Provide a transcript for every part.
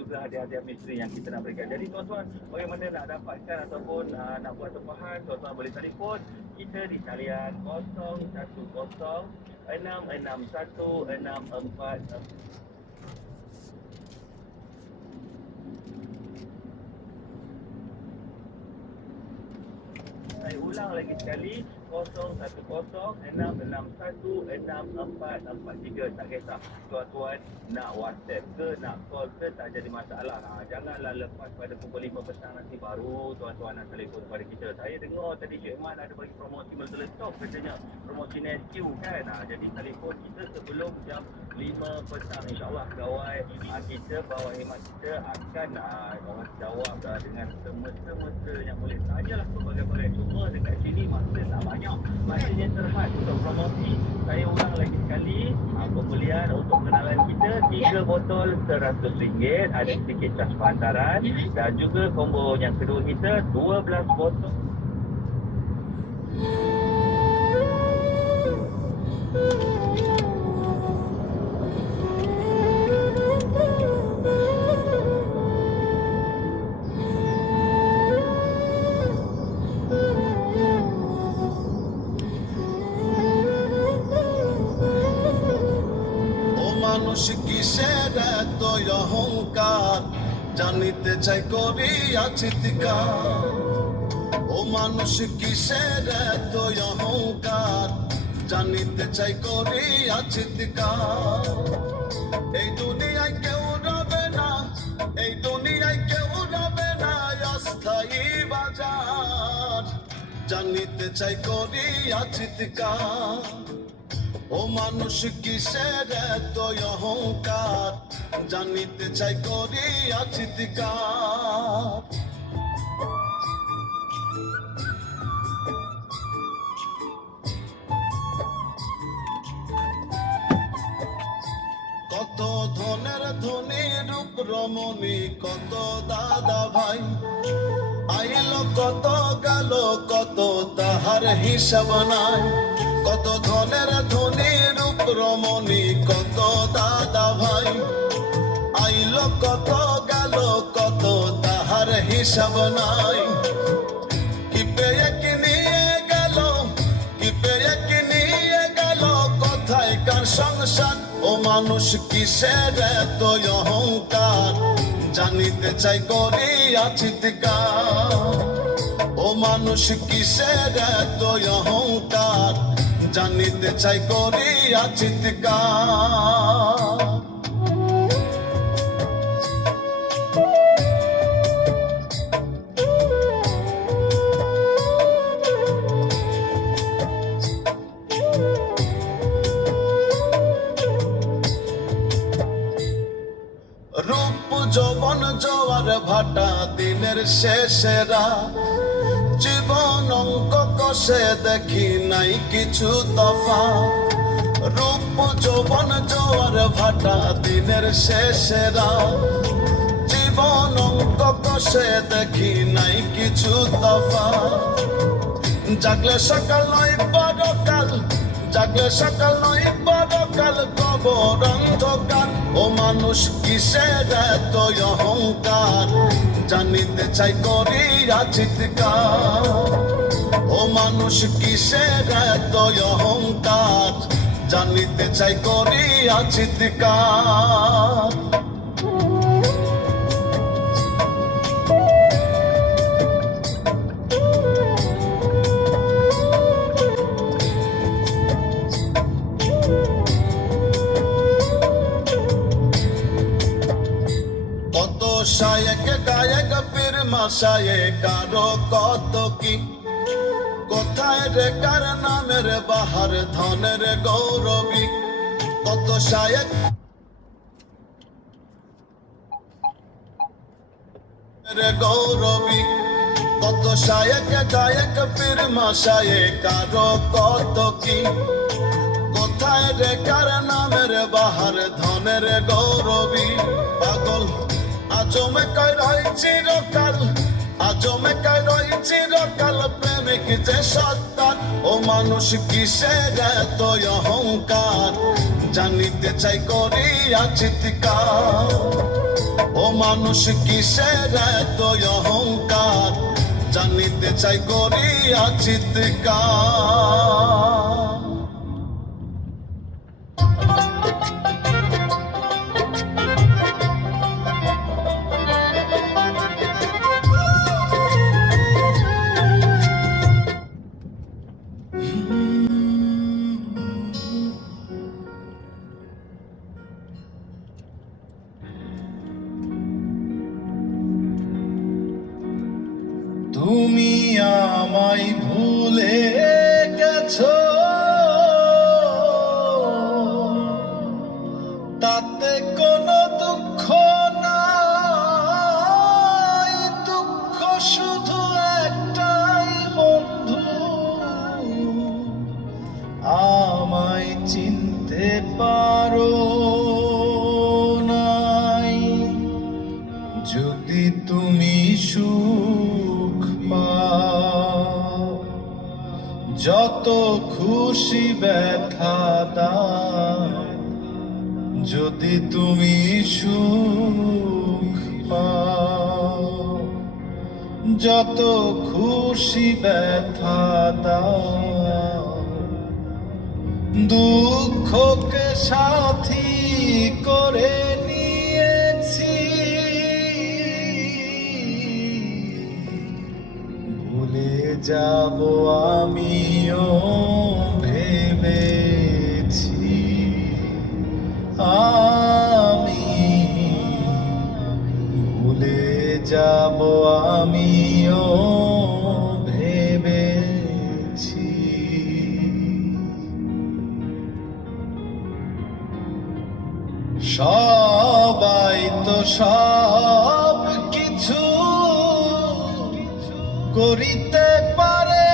juga hadiah-hadiah misteri yang kita nak berikan. Jadi tuan-tuan, bagaimana nak dapatkan ataupun nak buat tempahan, tuan-tuan boleh telefon kita di talian 010 661 644. Saya ulang lagi sekali, 010-661-644. Tak kisah tuan-tuan nak WhatsApp ke, nak call ke, tak jadi masalah. Janganlah lepas pada pukul 5 petang nanti baru tuan-tuan nak telefon kepada kita. Saya dengar tadi Cik Man ada bagi promosi meletup katanya, promosi NQ kan. Jadi telefon kita sebelum jam 5 petang. InsyaAllah pegawai kita, bawah khidmat kita akan orang jawab dengan semesta-mesta yang boleh. Tanyalah pelbagai-pelbagai. Cuma dekat sini masa tak banyak, masanya terhad untuk promosi. Saya ulang lagi sekali, pembelian untuk pengenalan kita 3 botol RM100, ada sedikit cas pehantaran, dan juga combo yang kedua kita 12 botol. মানুষ কিসের এত অহংকার, জানিতে চাই করিয়া চিৎকার। ও মানুষ কিসের এত অহংকার, জানিতে চাই করিয়া চিৎকার। এই দুনিয়ায় কেউ রবে না, এই দুনিয়ায় কেউ রবে না অস্থায়ী বাজার, জানিতে চাই করিয়া চিৎকার। ও মানুষ কিসের এত অহংকার, জানিতে চাই করিয়া চিৎকার। কত ধনের ধনী রূপ রমণী, কত দাদা ভাই আইলো, কত গেল, কত তাহার হিসাব নাই। কত ধনের ধনী রূপ রমণী, কত দাদা ভাই আইলো, কত গেল, কত তাহার হিসাব নাই। কি পেয়ে কি নিয়ে গেল, কি পেয়ে কি নিয়ে গেল, কোথায় কার সংসার। ও মানুষ কিসের এত অহংকার, জানিতে চাই করিয়া চিৎকার। ও মানুষ কিসের এত অহংকার, জানিতে চাই করিয়া চিৎকার। রূপ যৌবন জোয়ার ভাটা দিনের শেষেরা, জীবন অঙ্ক কষে দেখি নাই কিছু তফা। রূপ যৌবন জোয়ার ভাটা দিনের শেষেরা, জীবন অঙ্ক কষে দেখি নাই কিছু তফা। জাগলে সকাল নয় পরকাল, জাগলে সকাল নয় পরকাল, কবর অন্ধকার। ও মানুষ কিসের এত অহংকার, জানিতে চাই করিয়া চিৎকার। ও মানুষ কিসের এত অহংকার, জানিতে চাই করিয়া চিৎকার। কত শায়েক গায়েক পীর মাশায়েক আরো কত কি, কোথায় রে কার নামের বাহার ধনের গৌরবী। কত শায়েক রে গৌরবী, কত শায়েক গায়েক পীর মাশায়েক আরো কত কি, কোথায় রে কার নামের বাহার ধনের গৌরবী। পাগল আজমে কই রই চিরকাল, আজমে কই রই চিরকাল, প্রেমিক যে সত্তার। ও মানুষ কিসের এত অহংকার, জানিতে চাই করিয়া চিৎকার। ও মানুষ কিসের এত অহংকার, জানিতে চাই করিয়া চিৎকার। তুমি আমায় ভুলে গেছো, তাতে কোনো দুঃখ নাই, দুঃখ শুধু একটাই বন্ধু, আমায় চিনতে পারো নাই। যদি তুমি সুখ পাও, যত খুশি ব্যথা দাও, যদি তুমি সুখ পাও, যত খুশি ব্যথা দাও, দুঃখকে সাথী করে নিয়েছি, ভুলে যাব আমিও ভেবেছি, আমি ভুলে যাব আমিও ভেবেছি। সবাই তো সব কিছু করিতে পারে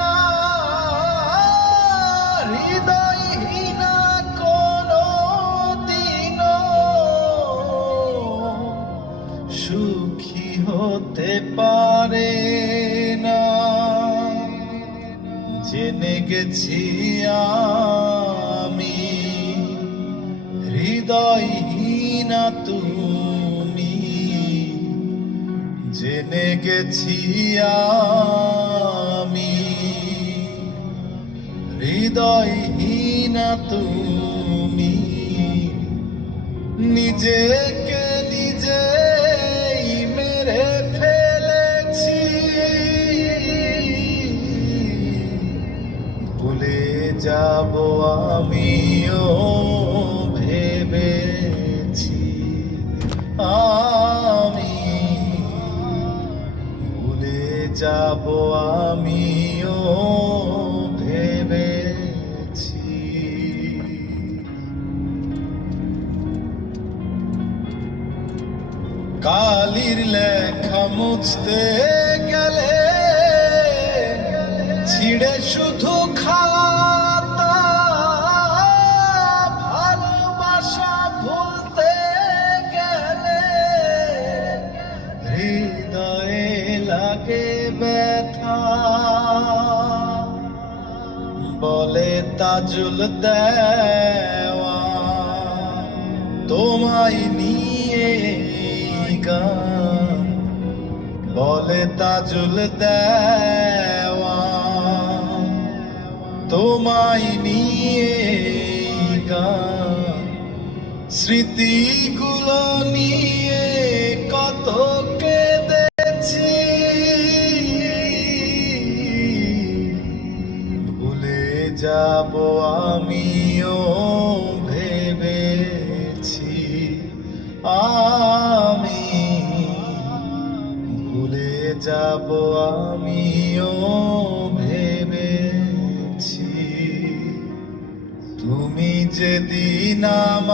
না, হৃদয়হীনা কোনো দিনও সুখী হতে পারে না। জেনে গেছি আমি হৃদয়হীনা তুমি, জেনে গেছি আমি হৃদয়হীনা তুমি, নিজেকে নিজেই মেরে ফেলেছি, ভুলে যাব আমিও ভেবেছি, আমি ভুলে যাব আমিও ভেবেছি। কালির লেখা মুছতে গেলে ছিঁড়ে শুধু খাতা, ভালোবাসা ভুলতে গেলে হৃদয়ে লাগে ব্যথা, বলে তাজুল দেওয়া তোমায় নিয়ে গান, বলে তাজুল দেওয়া তোমায় নিয়ে গান, স্মৃতিগুলো নিয়ে কত কেঁদেছি, ভুলে যাব আমিও ভেবেছি, আমি ভুলে যাব আমিও ভেবেছি। তুমি যেদিন আমার